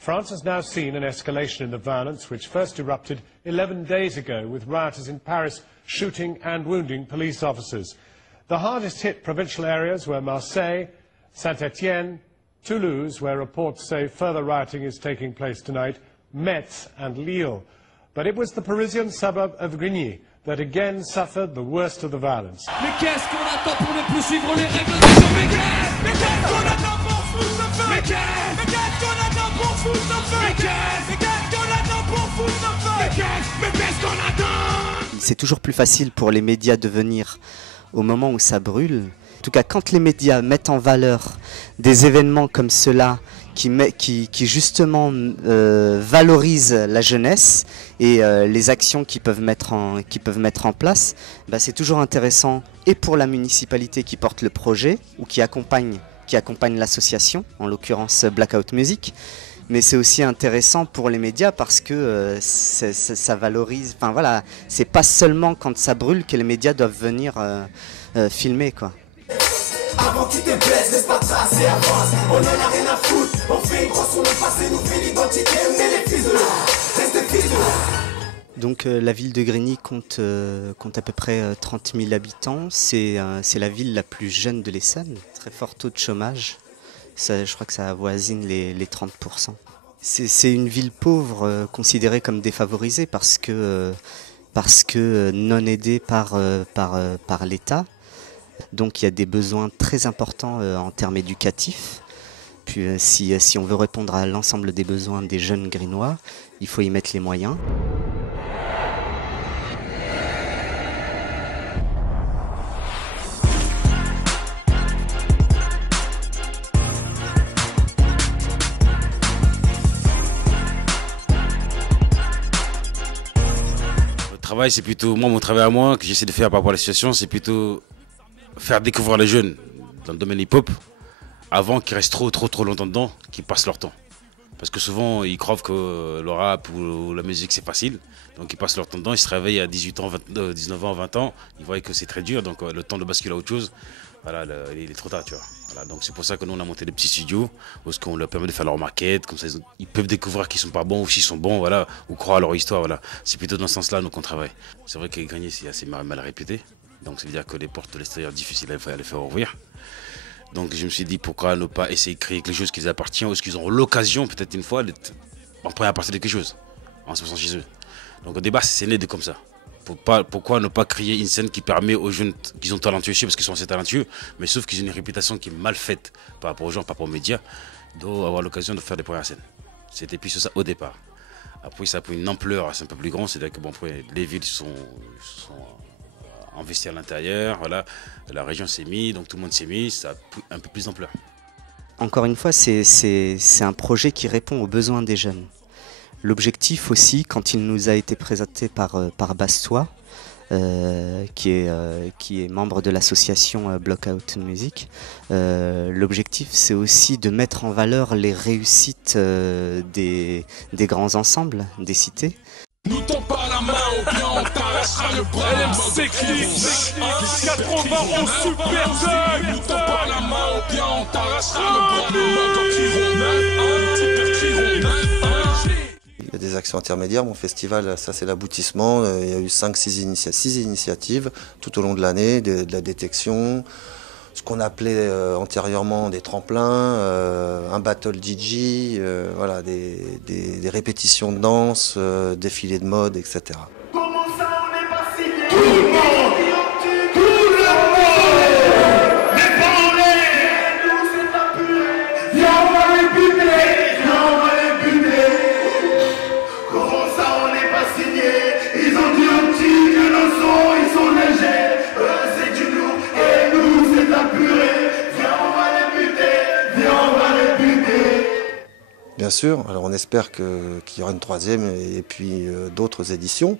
France has now seen an escalation in the violence which first erupted 11 days ago with rioters in Paris shooting and wounding police officers. The hardest hit provincial areas were Marseille, Saint-Étienne, Toulouse, where reports say further rioting is taking place tonight, Metz and Lille. But it was the Parisian suburb of Grigny that again suffered the worst of the violence. Mais qu'est-ce qu'on attend pour ne plus suivre les règles du jeu? Mais qu'est-ce qu'on attend pour foutre le feu? Mais qu'est-ce qu'on attend pour foutre le feu? Mais qu'est-ce qu'on attend pour foutre le feu? Mais qu'est-ce qu'on attend? C'est toujours plus facile pour les médias de venir au moment où ça brûle. En tout cas, quand les médias mettent en valeur des événements comme ceux-là, qui justement valorisent la jeunesse et les actions qu'ils peuvent mettre en place, bah c'est toujours intéressant et pour la municipalité qui porte le projet ou qui accompagne l'association, en l'occurrence Blackout Music, mais c'est aussi intéressant pour les médias parce que ça valorise, enfin voilà, c'est pas seulement quand ça brûle que les médias doivent venir filmer, quoi. Avant qu'ils te blessent, laisse pas tracer, avance. On en a rien à foutre. On fait une grosse, on est passé, nous fait l'identité. Mais les fils de là, reste fils de là. Donc la ville de Grigny compte à peu près 30 000 habitants. C'est la ville la plus jeune de l'Essonne. Très fort taux de chômage. Je crois que ça avoisine les 30%. C'est une ville pauvre, considérée comme défavorisée parce que non aidée par l'État. Donc il y a des besoins très importants en termes éducatifs. Puis si on veut répondre à l'ensemble des besoins des jeunes Grignois, il faut y mettre les moyens. Le travail, c'est plutôt, moi, mon travail à moi, que j'essaie de faire par rapport à la situation, c'est plutôt faire découvrir les jeunes dans le domaine hip-hop avant qu'ils restent trop longtemps dedans, qu'ils passent leur temps. Parce que souvent, ils croient que le rap ou la musique, c'est facile. Donc, ils passent leur temps dedans, ils se réveillent à 18 ans, 19 ans, 20 ans. Ils voient que c'est très dur, donc le temps de basculer à autre chose, voilà, il est trop tard, tu vois. Voilà, donc, c'est pour ça que nous, on a monté des petits studios où on leur permet de faire leur maquette. Comme ça, ils peuvent découvrir qu'ils sont pas bons ou s'ils sont bons, voilà, ou croire à leur histoire. Voilà. C'est plutôt dans ce sens-là qu'on travaille. C'est vrai que Grigny, c'est assez mal réputé. Donc ça veut dire que les portes de l'extérieur difficiles à les faire ouvrir. Donc je me suis dit pourquoi ne pas essayer de créer quelque chose qui les appartient ou est-ce qu'ils auront l'occasion peut-être une fois d'être en première partie de quelque chose en se passant chez eux. Donc au départ c'est né de comme ça. Pourquoi ne pas créer une scène qui permet aux jeunes qui sont talentueux parce qu'ils sont assez talentueux, mais sauf qu'ils ont une réputation qui est mal faite par rapport aux gens, par rapport aux médias, d'avoir l'occasion de faire des premières scènes. C'était plus ça au départ. Après ça a pris une ampleur assez un peu plus grande, c'est-à-dire que bon, après, les villes sont investi à l'intérieur, voilà, la région s'est mise, donc tout le monde s'est mis, ça a un peu plus d'ampleur. Encore une fois, c'est un projet qui répond aux besoins des jeunes. L'objectif aussi, quand il nous a été présenté par Bastois, qui est membre de l'association Blackout Music, l'objectif c'est aussi de mettre en valeur les réussites des grands ensembles, des cités. Nous tend pas la main au bien, on t'arrachera le bras. LMC Clips, 80 en super dingue. Nous tend pas la main au bien, on t'arrachera le bras. Il y a des actions intermédiaires. Mon festival, ça c'est l'aboutissement. Il y a eu 6 initiatives tout au long de l'année, de la détection, ce qu'on appelait antérieurement des tremplins, un battle DJ, voilà, des répétitions de danse, défilés de mode, etc. Comment ça, on n'est pas signé? Tout le monde! Tout le monde! Les parler! Nous, c'est pas purée! Viens, on va les buter! Viens, on va les buter! Comment ça, on n'est pas signé? Ils ont dit aux petits que nos sons, ils sont légers! Eux, c'est du lourd, et nous, c'est la purée! Viens, on va les buter! Viens, on va les buter! Bien sûr, alors on espère qu'il y aura une troisième et puis d'autres éditions.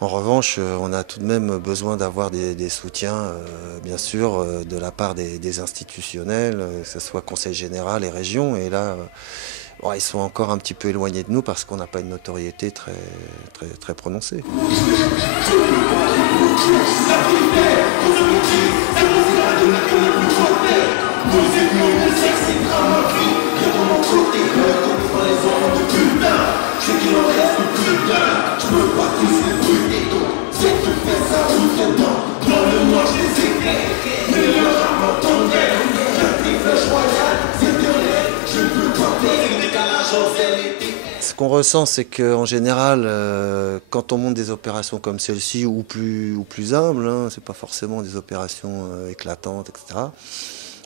En revanche, on a tout de même besoin d'avoir des soutiens, bien sûr, de la part des institutionnels, que ce soit Conseil général et région. Et là, bon, ils sont encore un petit peu éloignés de nous parce qu'on n'a pas une notoriété très prononcée. Vous êtes mon sexe, c'est Ce qu'on ressent, c'est qu'en général, quand on monte des opérations comme celle-ci, ou plus humbles, hein, c'est pas forcément des opérations éclatantes, etc.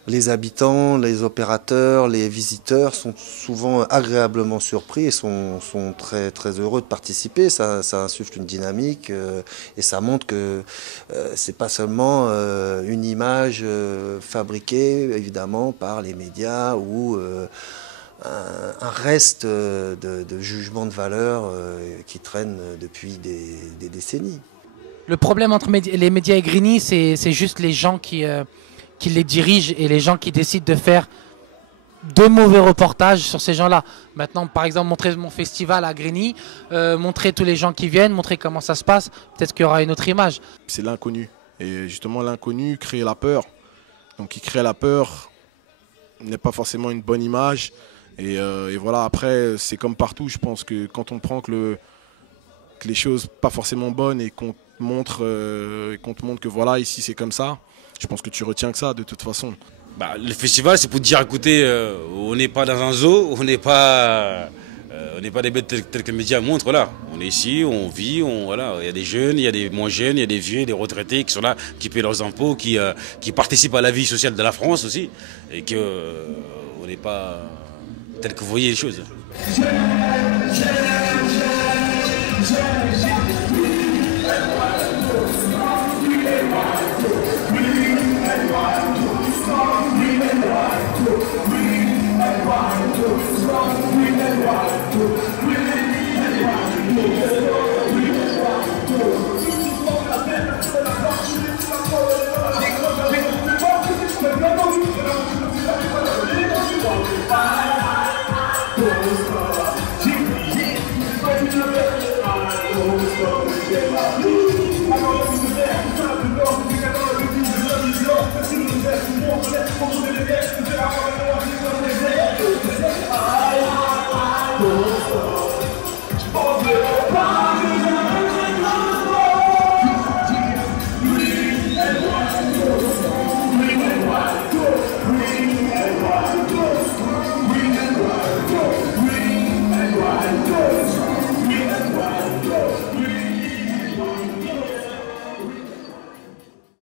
Les habitants, les opérateurs, les visiteurs sont souvent agréablement surpris et sont très, très heureux de participer. Ça insuffle une dynamique et ça montre que c'est pas seulement une image fabriquée évidemment par les médias ou un reste de jugement de valeur qui traîne depuis des décennies. Le problème entre les médias et Grigny, c'est juste les gens qui les dirigent et les gens qui décident de faire de mauvais reportages sur ces gens-là. Maintenant, par exemple, montrer mon festival à Grigny, montrer tous les gens qui viennent, montrer comment ça se passe, peut-être qu'il y aura une autre image. C'est l'inconnu. Et justement, l'inconnu crée la peur. Donc, qui crée la peur n'est pas forcément une bonne image. Et voilà, après, c'est comme partout. Je pense que quand on prend que les choses pas forcément bonnes et qu'on te montre que voilà, ici c'est comme ça, je pense que tu retiens que ça de toute façon. Bah, le festival, c'est pour dire, écoutez, on n'est pas dans un zoo, on n'est pas des bêtes telles que les médias montrent. Voilà. On est ici, on vit, voilà. Il y a des jeunes, il y a des moins jeunes, il y a des vieux, des retraités qui sont là, qui paient leurs impôts, qui participent à la vie sociale de la France aussi. Et qu'on n'est pas tel que vous voyez les choses. Let's go.